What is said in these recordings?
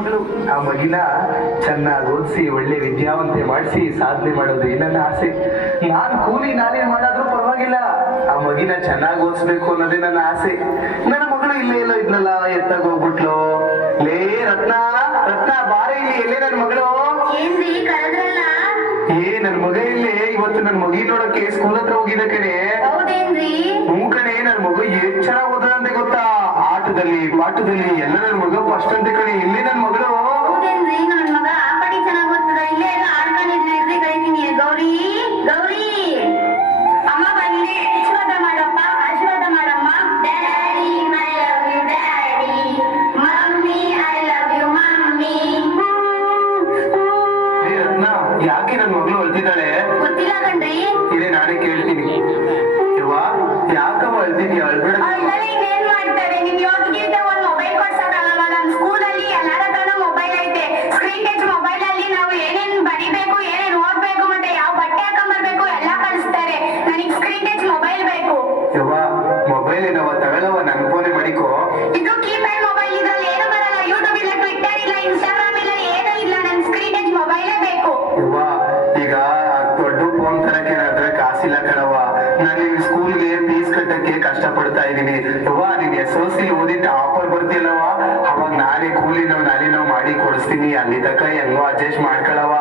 ಮಗಳು ಆ ಮಗಿನ ಚೆನ್ನಾಗಿ ಓದಿಸಿ ಒಳ್ಳೆ ವಿದ್ಯಾವಂತೆ ಮಾಡಿಸಿ ಸಾಧನೆ ಮಾಡೋದು ನನ್ನ ಆಸೆ. ನಾನ್ ಕೂಲಿ ನಾನೇನ್ ಮಾಡಾದ್ರೂ ಪರವಾಗಿಲ್ಲ. ಆ ಮಗಿನ ಚೆನ್ನಾಗಿ ಓದಿಸ್ಬೇಕು ಅನ್ನೋದೇ ನನ್ನ ಆಸೆ. ನನ್ನ ಮಗಳು ಇಲ್ಲೇ ಇಲ್ಲ ಇದ್ನಲ್ಲ ಎತ್ತಾಗ ಹೋಗ್ಬಿಟ್ಲು. ಲೇ ರತ್ನ ರತ್ನ ಬಾರೆ ಇಲ್ಲಿ ಎಲ್ಲೇ ನನ್ನ ಮಗಳು? ಏ ನನ್ ಮಗ ಇಲ್ಲೇ. ಇವತ್ತು ನನ್ ಮಗಿ ನೋಡಕ್ಕೆ ಸ್ಕೂಲ್ ಹತ್ರ ಹೋಗಿದ್ದ ನನ್ ಮಗು ಎಷ್ಟ್ ಚೆನ್ನಾಗ್ ಅಂತ ಗೊತ್ತಾ? ಆಟದಲ್ಲಿ, ಪಾಠದಲ್ಲಿ ಎಲ್ಲ ನನ್ ಮಗ ಫಸ್ಟ್ ಅಂತ ಕಣೆ. ಇಲ್ಲಿ ನನ್ ಮಗಳು? ಹೌದೇನ್ರಿ ನನ್ ಮಗ ಆ ಪಡಿ ಚೆನ್ನಾಗ್ ಓದ್ತದ? ಇಲ್ಲೇ ಎಲ್ಲ ಆಡ್ಕೊಂಡಿದ್ರಿ ಇರ್ರಿ ಕಳಿತೀನಿ ಗೌರಿ ಗೌರಿ! ಪಡ್ತಾ ಇದೀನಿ ಯವ್ವ, ನೀನ್ ಎಸ್ ಎಲ್ ಸಿ ಓದಿದ್ದ ಆಫರ್ ಬರ್ತಿಲ್ಲವ ಅವಾಗ ನಾನೇ ಕೂಲಿ ನಾವ್ ನಾನೇ ನಾವ್ ಮಾಡಿ ಕೊಡಿಸ್ತೀನಿ. ಅಲ್ಲಿ ತಕ ಹೆಂಗೋ ಅಡ್ಜಸ್ಟ್ ಮಾಡ್ಕೊಳವ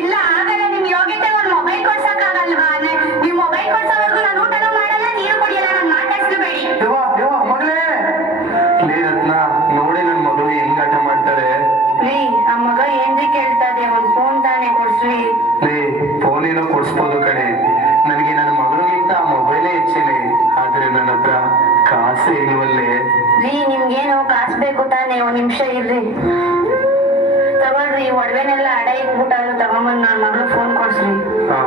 ಇಲ್ಲ ಆಗಲ್ಲ ನಿಮ್ ಯೋಗ್ಯತೆ ಒಂದ್ ಮೊಬೈಲ್ ಕೊಡ್ಸಕ್ಕಾಗಲ್ವಾ? ಆಗಲ್ವಾ ನೀವ್ ಮೊಬೈಲ್ ಕೊಡ್ಸೋವರೆಗೂ ನಾನು ಒಂದ್ ನಿಮಿಷ ಇರ್ರಿ ತಗೊಳ್ರಿ ಒಡವೆನೆಲ್ಲ ಅಡ ಇಟ್ಬಿಟ್ಟಾದ್ರು ತಗೊಂಬಂದ್ ನನ್ ಮಗಳು ಫೋನ್ ಕೊಡ್ಸ್ರಿ. ಆ,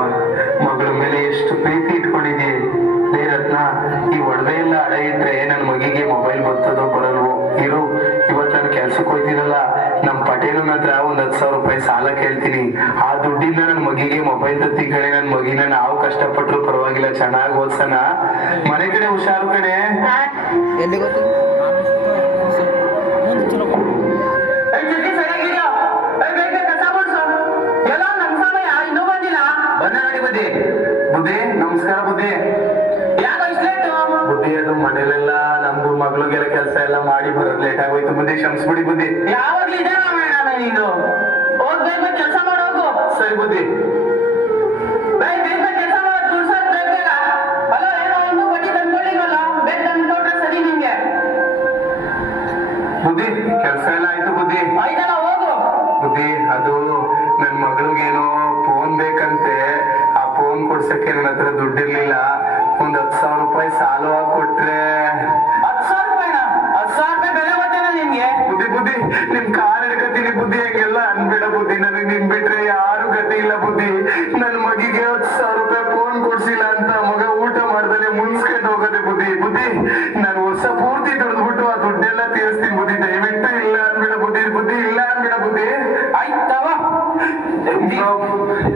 ಮಗಳ ಮೇಲೆ ಎಷ್ಟು ಪ್ರೀತಿ ಇಟ್ಕೊಂಡಿದ್ದೀರಿ ಲೇ ರತ್ನ ಈ ಒಡವೆ ಎಲ್ಲ ಅಡ ಇಟ್ರೆ ನನ್ನ ಮಗಿಗೆ ಮೊಬೈಲ್ ಬರ್ತದೋ ಬರಲ್ವೋ? ಇರು ಇವತ್ತು ನಾನು ಕೆಲ್ಸಕ್ಕೆ ಹೋಯ್ತೀನಲ್ಲ ನಮ್ ಪಟೇಲನ ಹತ್ರ ಒಂದ್ ಹತ್ತು ಸಾವಿರ ರೂಪಾಯಿ ಸಾಲ ಕೇಳ್ತೀನಿ. ಆ ದುಡ್ಡಿಂದ ನನ್ನ ಮಗಿಗೆ ಮೊಬೈಲ್ ತತ್ತಿ ಕಡೆ ನನ್ನ ಮಗಿನ ನಾವು ಕಷ್ಟಪಟ್ರು ಪರವಾಗಿಲ್ಲ ಚೆನ್ನಾಗಿ ಓದ್ಸನ. ಮನೆ ಕಡೆ ಹುಷಾರು ಕಡೆ ಎಲ್ಲಿ ಗೊತ್ತು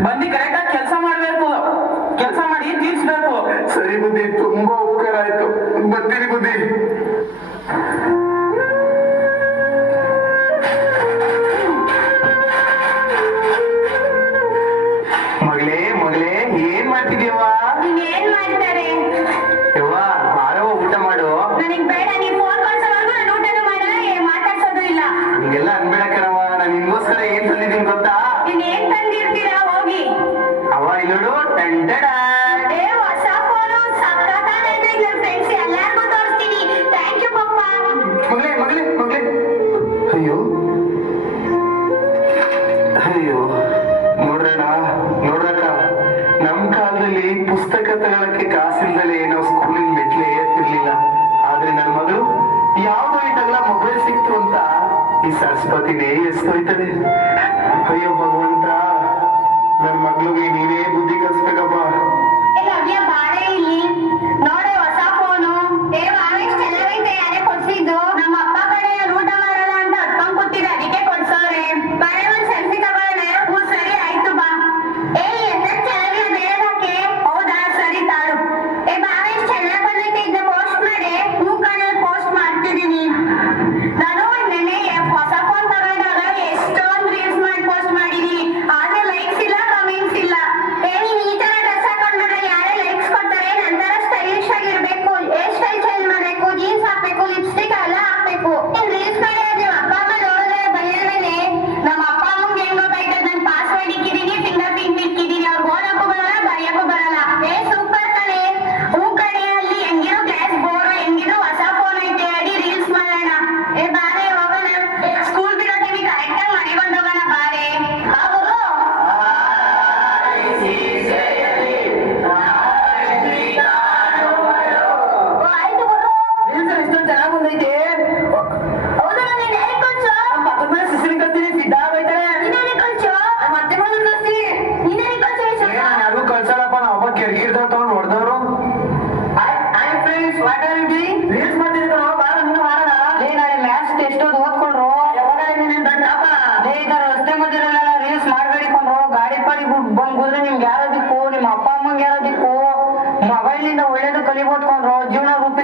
ಬಂದು ಕರೆಕ್ಟಾಗಿ ಕೆಲಸ ಮಾಡ್ಬೇಕು. ಕೆಲಸ ಮಾಡಿ ತೀರ್ಸ್ಬೇಕು. ಸರಿ ಬುದ್ಧಿ ತುಂಬಾ ಉಪಕಾರ ಆಯ್ತು. ಬರ್ತೀನಿ ಬುದ್ಧಿ. ಅಯ್ಯೋ ನೋಡ್ರಣ ನೋಡ್ರಕ್ಕ ನಮ್ ಕಾಲದಲ್ಲಿ ಪುಸ್ತಕ ತಗೊಳಕ್ಕೆ ಕಾಸಿಲ್ದಲೆ ನಾವು ಸ್ಕೂಲಿನ ಮೆಟ್ಲೆ ಏರ್ತಿರ್ಲಿಲ್ಲ. ಆದ್ರೆ ನನ್ನ ಮಗಳು ಯಾವ್ದೋ ಇದ್ದಾಗಲ ಮೊಬೈಲ್ ಸಿಕ್ತು ಅಂತ ಈ ಸರಸ್ವತಿನೇ ಎಸ್ತೋಯ್ತದೆ ಅಯ್ಯೋ ಭಗವಂತ, ನನ್ ಮಗಳಿಗೆ ನೀನೇ ಬುದ್ಧಿ ಕಲಿಸ್ಬೇಕಪ್ಪ.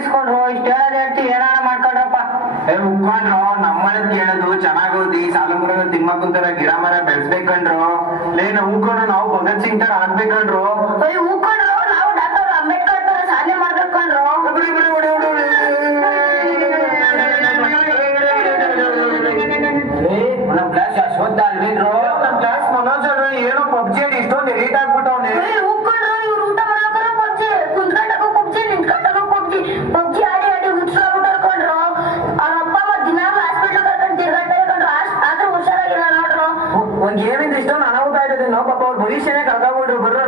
ಕಲ್ಪಿಸ್ಕೊಂಡ್ರು ಇಷ್ಟೆಲ್ಲ ಹೇಳ್ತಿ ಏನಾರ ಮಾಡ್ಕೊಂಡ್ರಪ್ಪ. ಏ ಉಕ್ಕೊಂಡ್ರು ನಮ್ಮನೆ ಕೇಳೋದು ಚೆನ್ನಾಗೋದಿ ಸಾಲ ಮುರದ ತಿಮ್ಮಕ್ಕಂತರ ಗಿಡ ಮರ ಬೆಳೆಸ್ಬೇಕಂಡ್ರು ಲೇ ನಾವು ಉಕ್ಕೊಂಡ್ರು ನಾವು ಭಗತ್ ಸಿಂಗ್ ತರ ಆಗ್ಬೇಕಂಡ್ರು ನಾವು ಡಾಕ್ಟರ್ ಅಂಬೇಡ್ಕರ್ ತರ ಸಾಧನೆ ನಮ್ ಕ್ಲಾಸ್ ಅಶ್ವತ್ಥ ಅಲ್ವೇನ್ರು? ಕ್ಲಾಸ್ ಏನು ಪಬ್ಜಿ ಇಷ್ಟೊಂದು ಎರೀತಾ ಭವಿಷ್ಯನಾಗ ಆಗಾಗೊಂಡು ಬರೋ.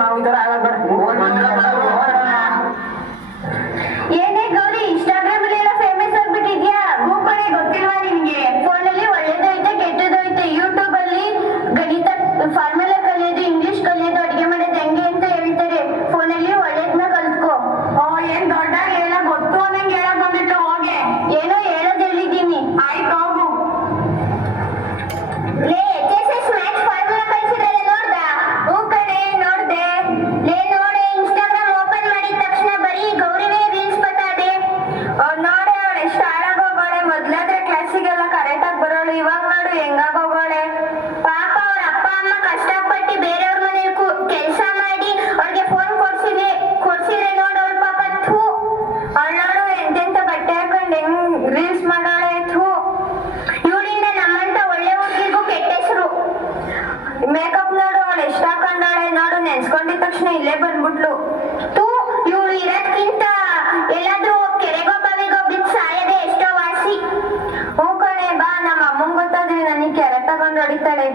ನಾಳೆ ನೋಡು ನೆನ್ಸ್ಕೊಂಡಿದ ತಕ್ಷಣ ಇಲ್ಲೇ ಬಂದ್ಬಿಟ್ಲು. ತೂ, ಇವ್ಳು ಇರೋದ್ಕಿಂತ ಎಲ್ಲಾದ್ರೂ ಕೆರೆಗೋ ಬಾವಿಗೋ ಬಿದ್ದು ಸಾಯದೆ ಎಷ್ಟೋ ವಾಸಿ. ಹೂ ಕಣೆ, ಬಾ, ನಮ್ಮ ಅಮ್ಮಂಗ್ ಗೊತ್ತಾದ್ರೆ ನನಗೆ ಕೆರೆ ತಗೊಂಡ್ ಹೊಡಿತಾಳೆ.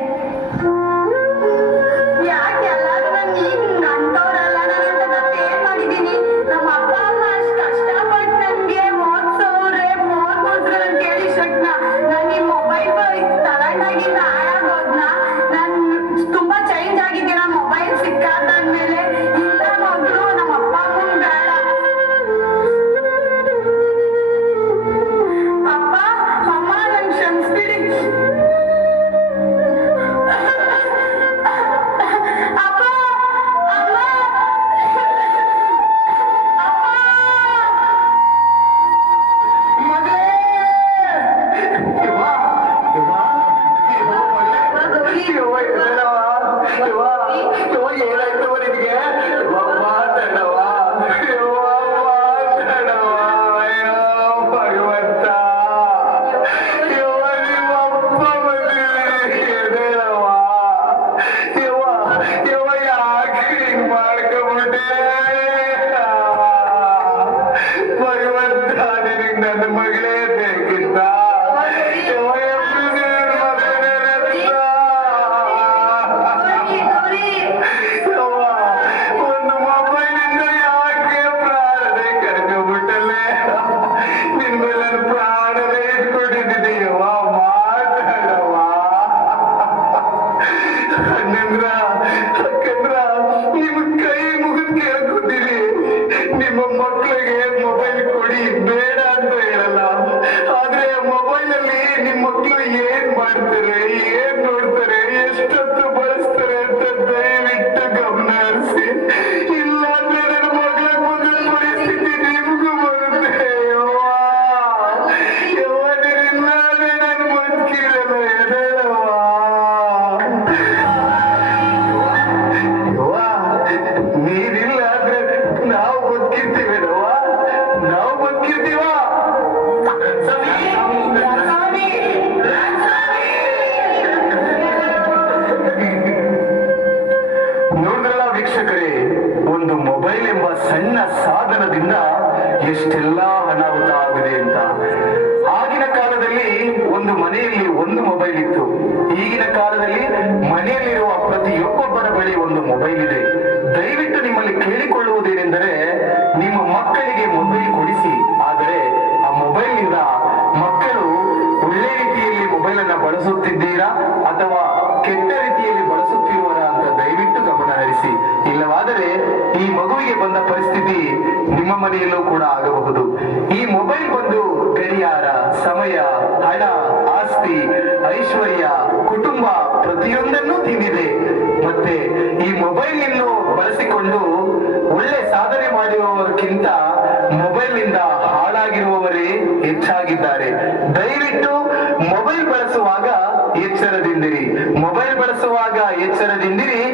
ವೇತನದಿಂದ ಎಷ್ಟೆಲ್ಲ ಅನಾಹುತ ಆಗಿದೆ ಅಂತ. ಆಗಿನ ಕಾಲದಲ್ಲಿ ಒಂದು ಮನೆಯಲ್ಲಿ ಒಂದು ಮೊಬೈಲ್ ಇತ್ತು. ಈಗಿನ ಕಾಲದಲ್ಲಿ ಮನೆಯಲ್ಲಿರುವ ಪ್ರತಿಯೊಬ್ಬೊಬ್ಬರ ಬಳಿ ಒಂದು ಮೊಬೈಲ್ ಇದೆ. ದಯವಿಟ್ಟು ನಿಮ್ಮಲ್ಲಿ ಕೇಳಿಕೊಳ್ಳುವುದೇನೆಂದರೆ ನಿಮ್ಮ ಮಕ್ಕಳಿಗೆ ಮೊಬೈಲ್ ಕೊಡಿಸಿ. ಈ ಮೊಬೈಲ್ ಅನ್ನು ಬಳಸಿಕೊಂಡು ಒಳ್ಳೆ ಸಾಧನೆ ಮಾಡಿರುವವರಿಗಿಂತ ಮೊಬೈಲ್ ಇಂದ ಹಾಳಾಗಿರುವವರೇ ಹೆಚ್ಚಾಗಿದ್ದಾರೆ. ದಯವಿಟ್ಟು ಮೊಬೈಲ್ ಬಳಸುವಾಗ ಎಚ್ಚರದಿಂದಿರಿ. ಮೊಬೈಲ್ ಬಳಸುವಾಗ ಎಚ್ಚರದಿಂದಿರಿ.